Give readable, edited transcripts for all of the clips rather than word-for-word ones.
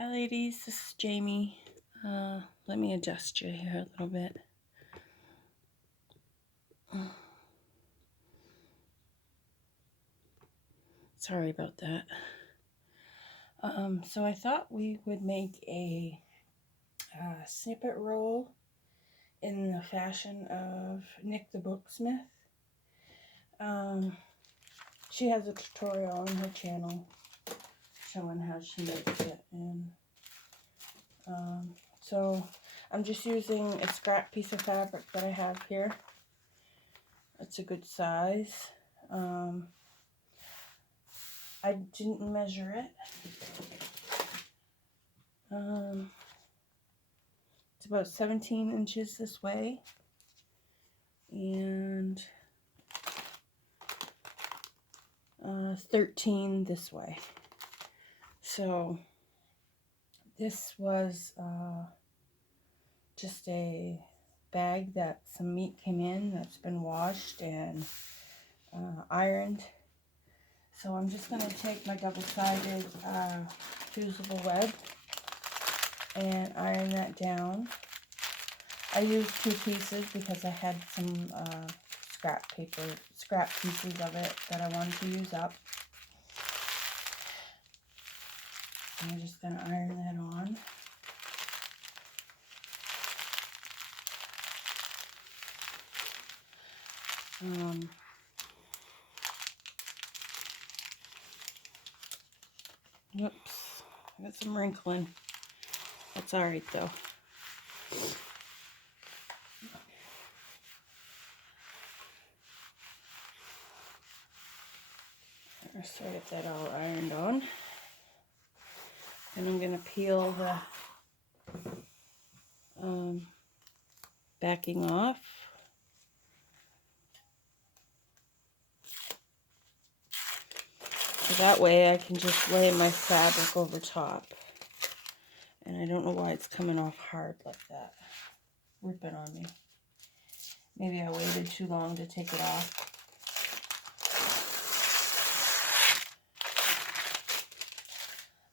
Hi ladies, this is Jamie. Let me adjust you here a little bit. Sorry about that. So I thought we would make a snippet roll in the fashion of Nick the Booksmith. She has a tutorial on her channel showing how she makes it, and so I'm just using a scrap piece of fabric that I have here. It's a good size. I didn't measure it. It's about 17 inches this way and 13 this way. So this was just a bag that some meat came in that's been washed and ironed. So I'm just going to take my double-sided fusible web and iron that down. I used 2 pieces because I had some scrap pieces of it that I wanted to use up. And I'm just going to iron that on. Whoops, I got some wrinkling. That's alright though. So I get that all ironed on. And I'm going to peel the backing off. So that way I can just lay my fabric over top. And I don't know why it's coming off hard like that. Ripping on me. Maybe I waited too long to take it off.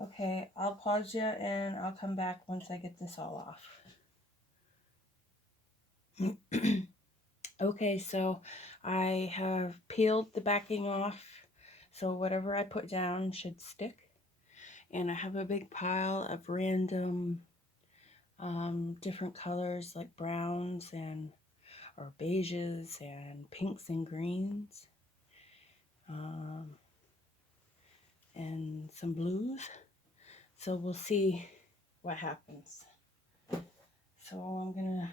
Okay, I'll pause you and I'll come back once I get this all off. Okay, so I have peeled the backing off, so whatever I put down should stick. And I have a big pile of random different colors like browns or beiges and pinks and greens. And some blues. So we'll see what happens. So I'm gonna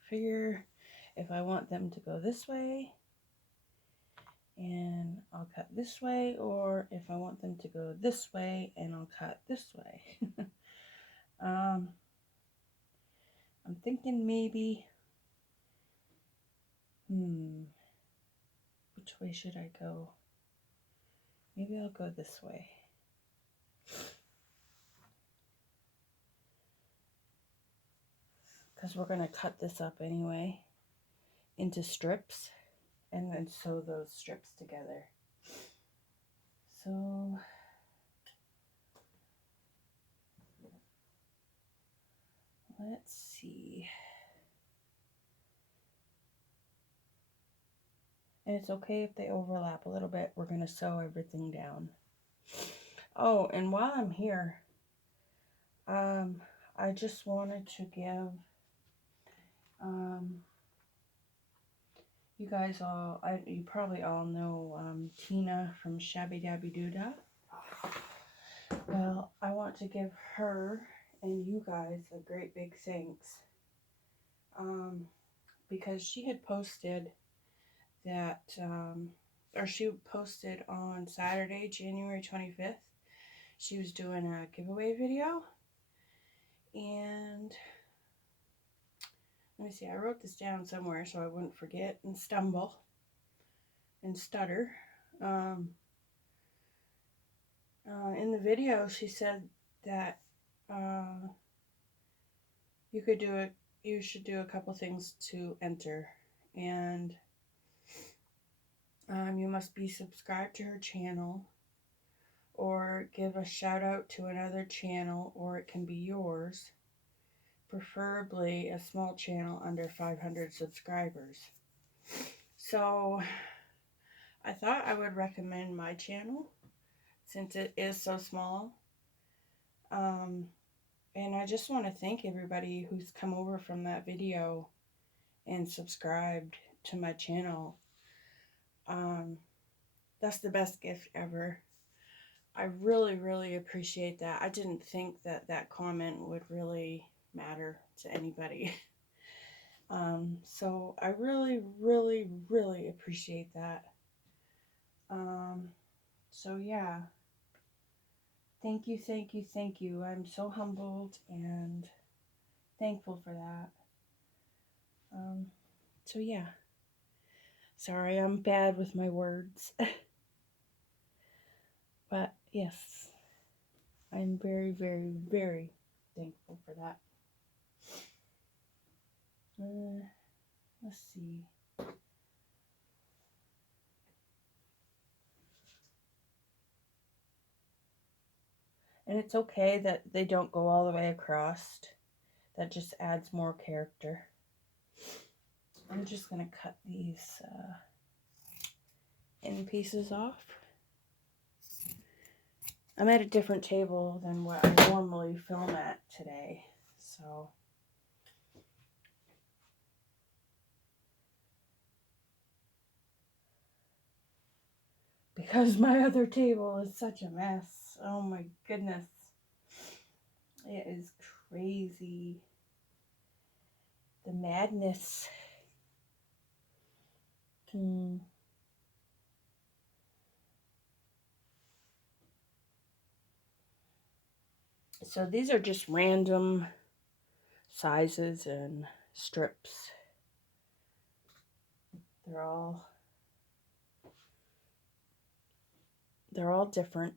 figure if I want them to go this way, and I'll cut this way, or if I want them to go this way and I'll cut this way. I'm thinking maybe, which way should I go? Maybe I'll go this way. Because we're going to cut this up anyway into strips and then sew those strips together. So let's see. And it's okay if they overlap a little bit. We're going to sew everything down. Oh, and while I'm here, I just wanted to give you guys all, you probably all know Tina from Shabby Dabby Doodah. Well, I want to give her and you guys a great big thanks. Because she had posted that, or she posted on Saturday, January 25th, she was doing a giveaway video. And let me see, I wrote this down somewhere so I wouldn't forget and stumble and stutter. In the video, she said that you should do a couple things to enter, and you must be subscribed to her channel, or give a shout out to another channel, or it can be yours, preferably a small channel under 500 subscribers. So I thought I would recommend my channel since it is so small. And I just want to thank everybody who's come over from that video and subscribed to my channel. That's the best gift ever. I really, really appreciate that. I didn't think that that comment would really matter to anybody. So I really, really, really appreciate that. So yeah. Thank you, thank you, thank you. I'm so humbled and thankful for that. So yeah. Sorry, I'm bad with my words. But yes, I'm very, very, very thankful for that. Let's see. And it's okay that they don't go all the way across. That just adds more character. I'm just going to cut these end pieces off. I'm at a different table than what I normally film at today. So because my other table is such a mess. Oh my goodness. It is crazy. The madness. So these are just random sizes and strips. They're all different.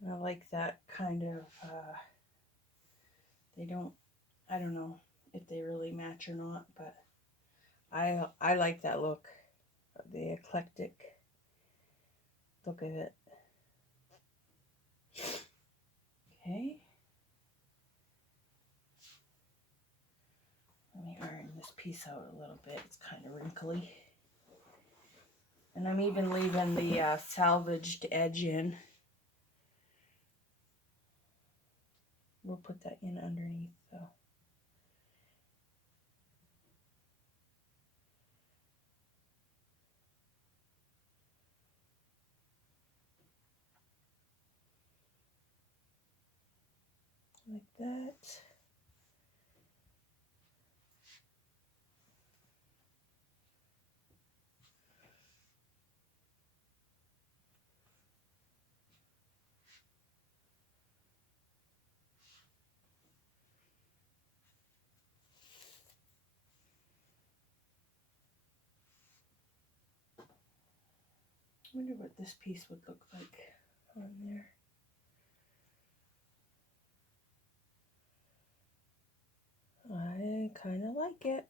And I like that kind of, I don't know if they really match or not, but I like that look, the eclectic look of it. Okay. Let me iron this piece out a little bit. It's kind of wrinkly. And I'm even leaving the salvaged edge in. We'll put that in underneath though. Like that. I wonder what this piece would look like on there. I kind of like it.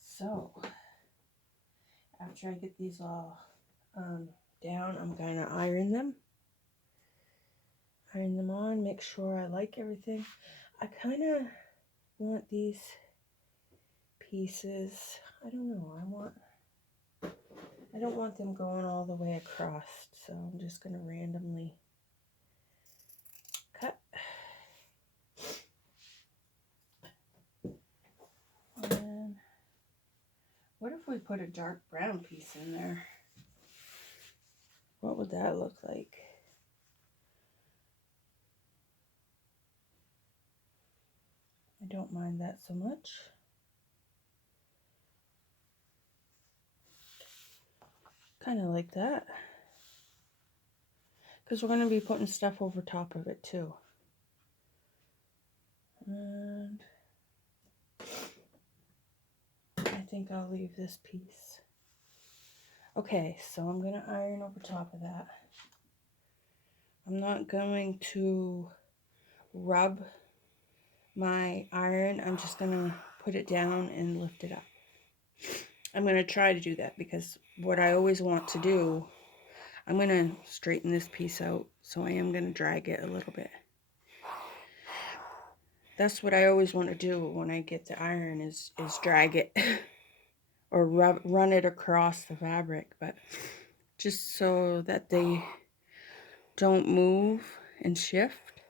So, after I get these all down, I'm going to iron them. Iron them on, make sure I like everything. I kind of want these pieces, I don't know, I don't want them going all the way across, so I'm just going to randomly cut. And what if we put a dark brown piece in there? What would that look like? I don't mind that so much. Kind of like that. Because we're going to be putting stuff over top of it too. And think I'll leave this piece. Okay, so I'm going to iron over top of that. I'm not going to rub my iron. I'm just going to put it down and lift it up. I'm going to try to do that because what I always want to do, I'm going to straighten this piece out, so I am going to drag it a little bit. That's what I always want to do when I get the iron is drag it or run it across the fabric, but just so that they don't move and shift,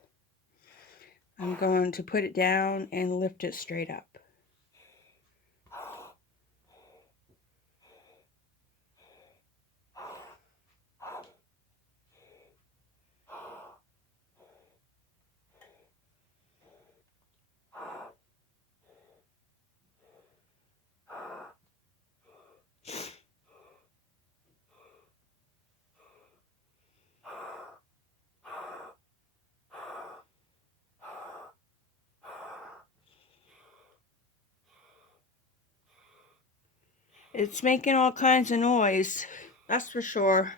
I'm going to put it down and lift it straight up. It's making all kinds of noise, that's for sure.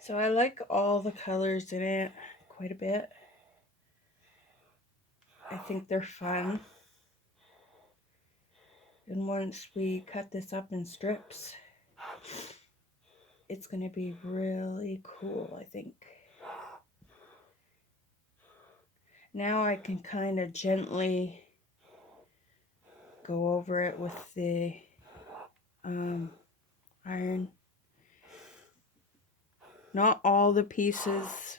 So I like all the colors in it quite a bit. I think they're fun. And once we cut this up in strips, it's going to be really cool, I think. Now I can kind of gently go over it with the iron. Not all the pieces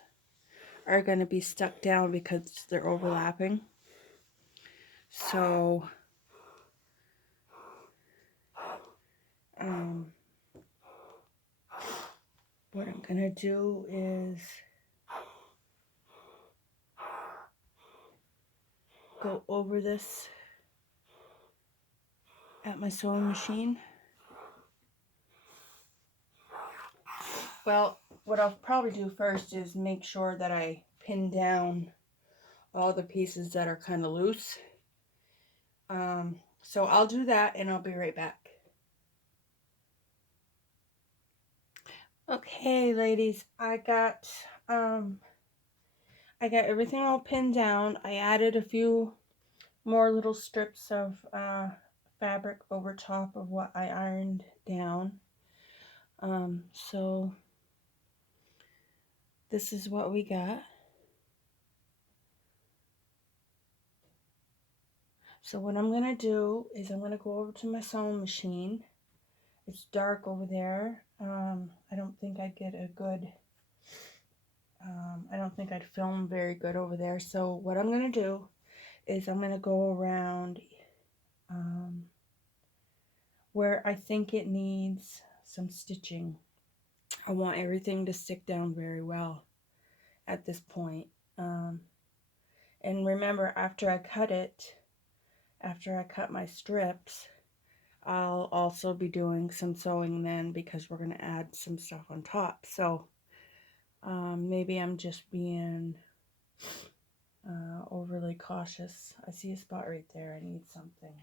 are going to be stuck down because they're overlapping. So what I'm going to do is go over this at my sewing machine. Well, what I'll probably do first is make sure that I pin down all the pieces that are kind of loose. So I'll do that and I'll be right back. Okay, ladies, I got everything all pinned down. I added a few more little strips of fabric over top of what I ironed down. So this is what we got. So what I'm going to do is I'm going to go over to my sewing machine. It's dark over there. I don't think I'd get a good, I don't think I'd film very good over there. So what I'm going to do is I'm going to go around where I think it needs some stitching. I want everything to stick down very well at this point. And remember, after I cut my strips, I'll also be doing some sewing then because we're going to add some stuff on top. So maybe I'm just being overly cautious. I see a spot right there. I need something.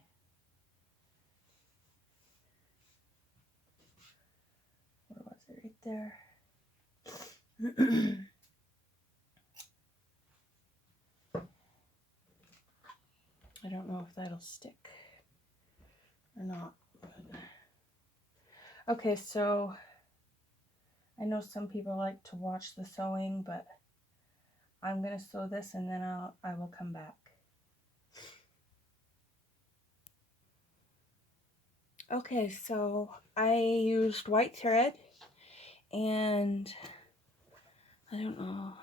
Where was it? Right there. I don't know if that'll stick or not. Okay, so I know some people like to watch the sewing, but I'm going to sew this and then I will come back. Okay, so I used white thread and I don't know.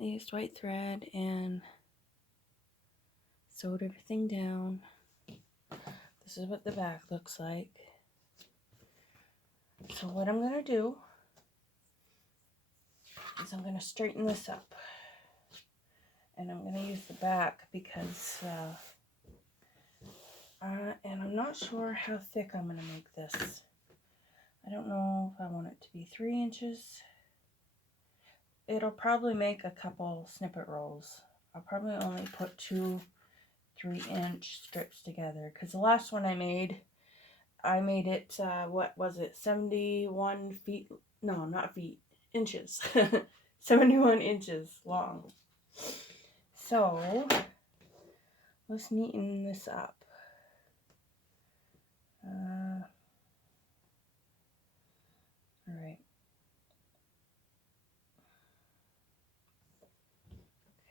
I used white thread and sewed everything down. This is what the back looks like. So what I'm going to do is I'm going to straighten this up. And I'm going to use the back because, and I'm not sure how thick I'm going to make this. I don't know if I want it to be 3 inches. It'll probably make a couple snippet rolls. I'll probably only put 2 3-inch strips together, because the last one I made it, what was it, 71 feet, no, not feet, inches, 71 inches long. So, let's neaten this up. Alright.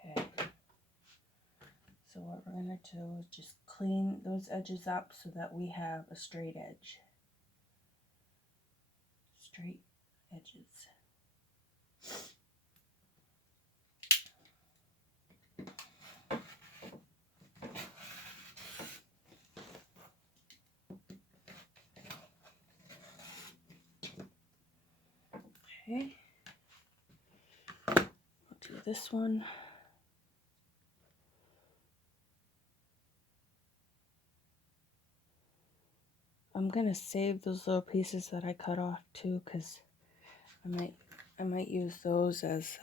Okay. So what we're going to do is just clean those edges up so that we have a straight edge. Straight edges. Okay. I'll do this one. I'm gonna save those little pieces that I cut off too, because I might use those as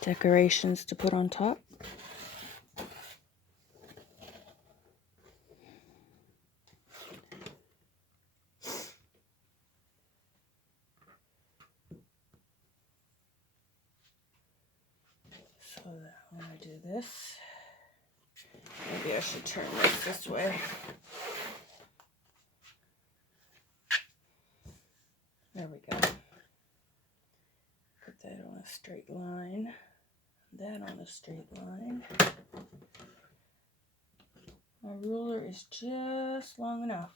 decorations to put on top. So that when I do this, maybe I should turn this way. There we go. Put that on a straight line. That on a straight line. My ruler is just long enough.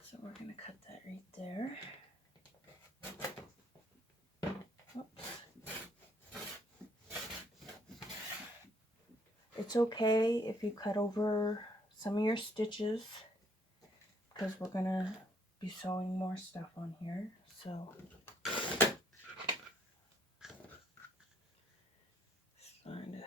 So we're going to cut that right there. Oops. It's okay if you cut over some of your stitches, because we're going to be sewing more stuff on here. So just trying to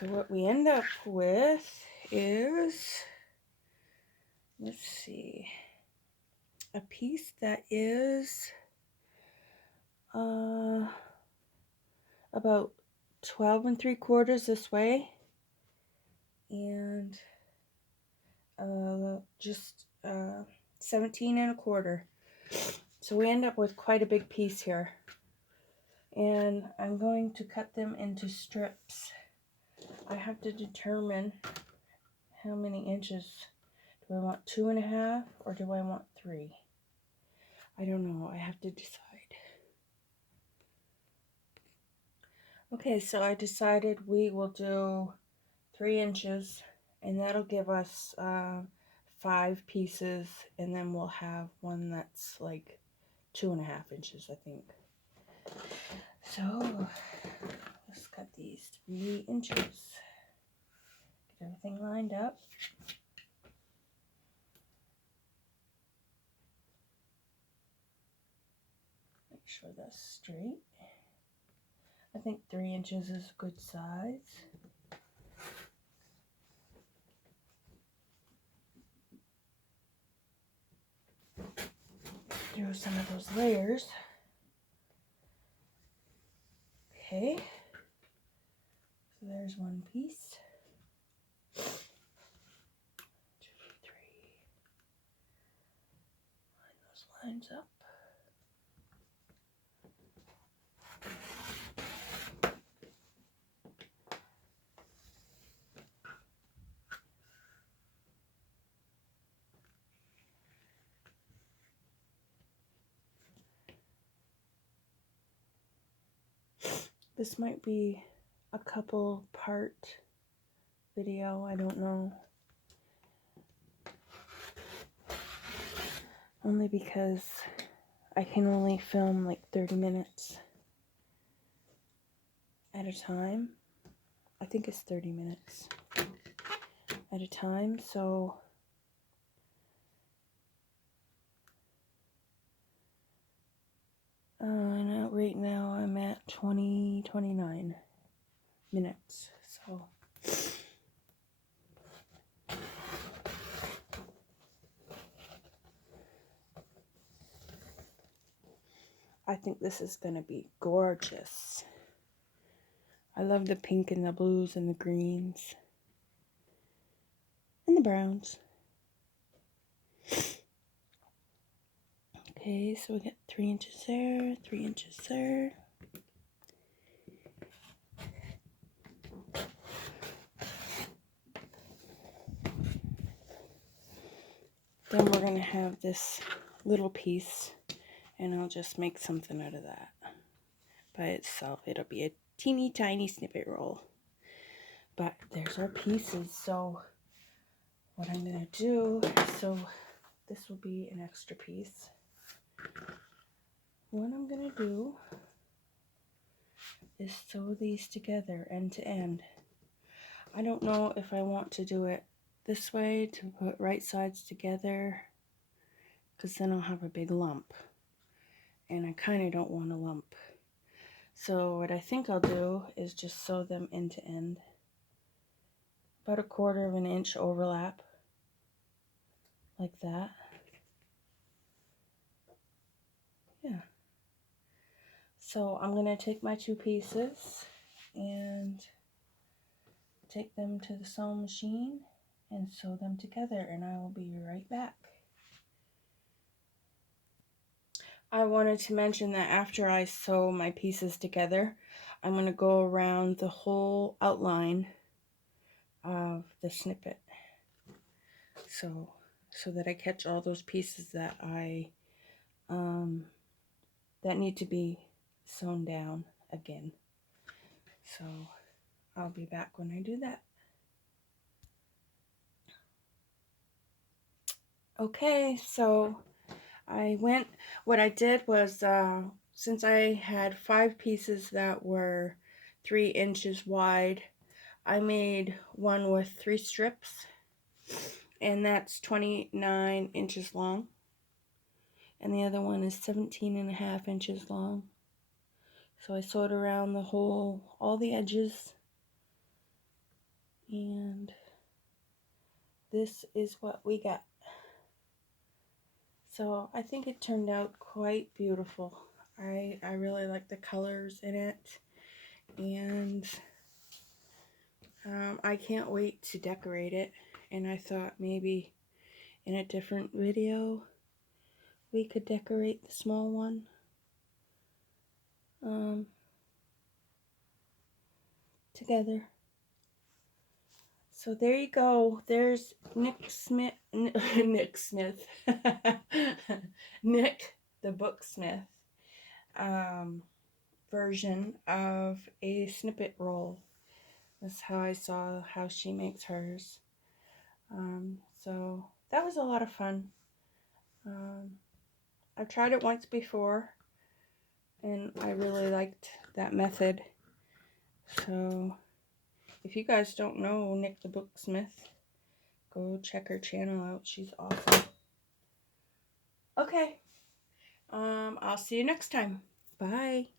So what we end up with is, let's see, a piece that is about 12 3/4 this way, and just 17 1/4. So we end up with quite a big piece here. And I'm going to cut them into strips. I have to determine how many inches. Do I want 2.5 or do I want 3? I don't know. I have to decide. Okay, so I decided we will do 3 inches, and that'll give us 5 pieces, and then we'll have one that's like 2.5 inches, I think. So let's cut these 3 inches. Get everything lined up. Make sure that's straight. I think 3 inches is a good size. Through some of those layers. Okay. So there's one piece. 2, 3. Line those lines up. This might be a couple part video, I don't know. Only because I can only film like 30 minutes at a time. I think it's 30 minutes at a time, so right now I'm at 29 minutes, so I think this is gonna be gorgeous. I love the pink and the blues and the greens and the browns. Okay, so we got 3 inches there, 3 inches there. Then we're going to have this little piece, and I'll just make something out of that. By itself, it'll be a teeny tiny snippet roll. But there's our pieces, so what I'm going to do, so this will be an extra piece. What I'm going to do is sew these together end to end. I don't know if I want to do it this way to put right sides together, because then I'll have a big lump, and I kind of don't want a lump. So what I think I'll do is just sew them end to end, about 1/4 of an inch overlap, like that. Yeah. So I'm going to take my 2 pieces and take them to the sewing machine and sew them together, and I will be right back. I wanted to mention that after I sew my pieces together, I'm going to go around the whole outline of the snippet, so that I catch all those pieces that that need to be sewn down again. So I'll be back when I do that. Okay, so what I did was, since I had 5 pieces that were 3 inches wide, I made one with 3 strips, and that's 29 inches long, and the other one is 17.5 inches long. So I sewed around all the edges, and this is what we got. So I think it turned out quite beautiful. I really like the colors in it, and I can't wait to decorate it. And I thought maybe in a different video we could decorate the small one. Together. So there you go. There's Nick Smith, Nick Smith, Nick the booksmith version of a snippet roll. That's how I saw how she makes hers. So that was a lot of fun. I've tried it once before, and I really liked that method. So if you guys don't know Nick the booksmith, go check her channel out. She's awesome. Okay. I'll see you next time. Bye.